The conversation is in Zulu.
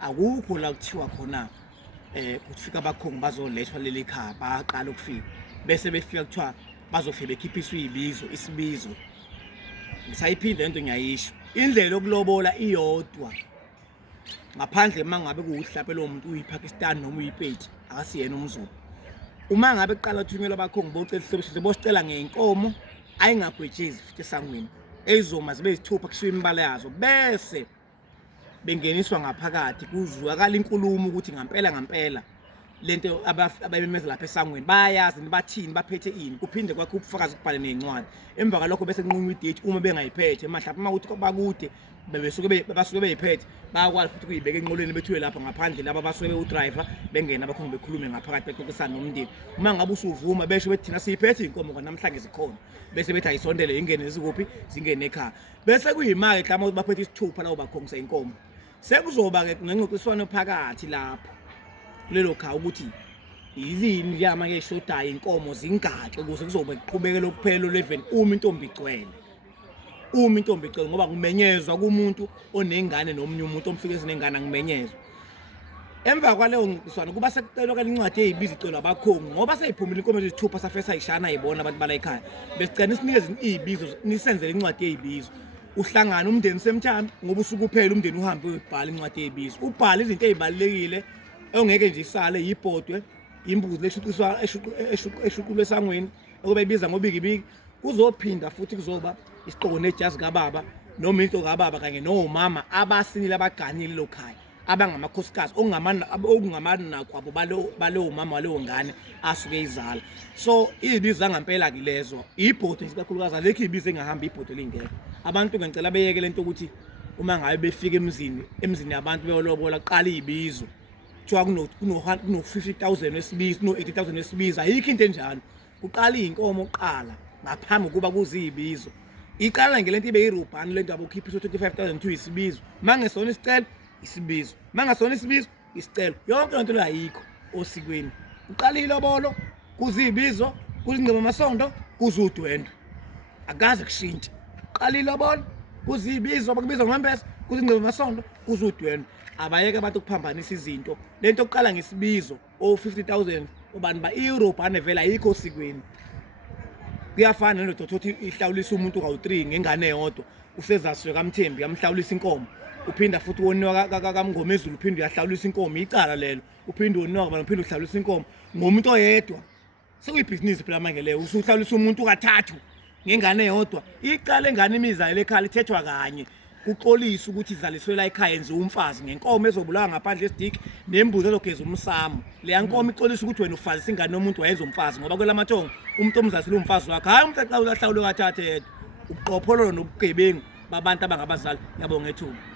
akukho la kuthiwa khona kufika abakhongi bazolethwa leli khaya baqala ukufika bese befika kuthiwa bazofike bekhiphiswa isibizo ngisayiphinda lento ngiyayisho indlela yokulobola iyodwa ngaphandle mangabe kuwuhlaphe lo muntu uyiPakistan noma uyiPedi akasiyena umZulu uma ngabe kuqala uthunyelwa abakhongi bocela ihlobisho bosicela ngenkomo ayingagwetshezi futhi esangweni ezoma zibe isithupha kushiya imibala yazo bese bengeniswa ngaphakathi kuzwakala inkulumo ukuthi ngampela lento ababemeza lapha esangweni bayazi bathini baphethe ini kuphinde kwakho ubufakazi kubhale nezincwadi emva kwalokho bese kunqunywa idate uma bengayiphethe mhlawumbe makuthi bakude basuke beyiphethe bayakwazi futhi kuyibeka enqolweni bethuwe lapha ngaphandle laba basuke udriver bengena abakhongi bekhulume ngaphakathi bexoxisana nomndeni uma ngabe usuvuma besho bethi thina siyiphethe inkomo namhlanje zikhona bese bethi ayisondele ingene zikuphi zingene ekhaya bese kuyimake mhlawumbe ukuthi baphethe isithupha lawo bakhongisa inkomo sekuzoba ke ngengqoqiswano phakathi lapho kulelo khaya ukuthi yizini yama ke shodayo inkomo zingaxe ukuze kuzobe kuqhubekela ukuphela lo11 uma intombi igcwele ngoba kumenyezwa kumuntu onengane nomunye umuntu omfike ezinengane angimenyezwa emva kwaleyo ngqiswana kuba sekucelwa ke incwadi ezibiza icelwa abakhongi ngoba seyiphumile inkomo ezithupha safesa ayishana ayibona abantu bala ekhaya besicela sinikeze izibizo nisenzele incwadi ezibizo uhlangana umndeni semthando ngoba usuku kuphela umndeni uhambe uyibhala incwadi ezibizo ubhala izinto ezibalekile ongeke nje isale yibhodwe imbuzi leshuqiswa eshuqulwe esangweni okube ibiza ngobikibiki kuzophinda futhi kuzoba isiqoko nejazi kababa noma into kababa kanye nomama abasinile abaganile lo khaya abangamakhosikazi okungamana kwabo balo mama waleyo ngane asuke izala so izibiza ngempela kilezo ibhodwe isikakhulukazi alekho ibiza engahamba ibhodwe lingeke abantu ngicela beyeke lento ukuthi uma ngabe befika emzini yabantu beyolobola qala izibizo kuthiwa kuno 50,000 wesibizo no 80,000 wesibizo ayikho into enjalo uqala inkomo oqala ngaphambi kuba kuzibizo iqala ngelento ibe irubhani lento abokhipha 25,000 to isibizo mangesona isicelo isibizo mangasona isibizo isicelo yonke lento le ayikho osikweni uqala ilobolo kuzibizo kulingceba amasondo kuzudwendwe akaze kushintshe uqala ilobolo kuzibizo bakubiza ngempesa kuzingceba amasondo kuzudwendwe abayeke abantu ukuphambanisa izinto lento oqala ngesibizo o50,000 ubani ba irobhani vela ayikho osikweni kuyafana nendoda othi ihlawulisa umuntu ka3 ngengane eyodwa usezaswe kaMthembi yamhlawulisa inkomo uphinda futhi woniwa kaMngomezulu uphinda uyahlawulisa inkomo icala lelo uphinda woniwa abantu uphinda uhlawulisa inkomo ngomuntu oyedwa sekuyibhizinisi phela manje leyo usuhlawulisa umuntu kathathu ngengane eyodwa icala engane imizayelo ekhaya ithethwa kanye kuxolisa ukuthi izaliswe la ekhaya enze umfazi ngenkomo ezobulawa ngaphandle esidiki nembuzi ezogeza umsamo le yankomo ixolisa ukuthi wena ufazisa ingane nomuntu wayenza umfazi ngoba kwelamathongo umuntu omzasile umfazi wakhe hayi umuntu xa uhlawule kathathe yedwa ubuqophololo nobugebengu babantu abangabazali yabonga ethuba.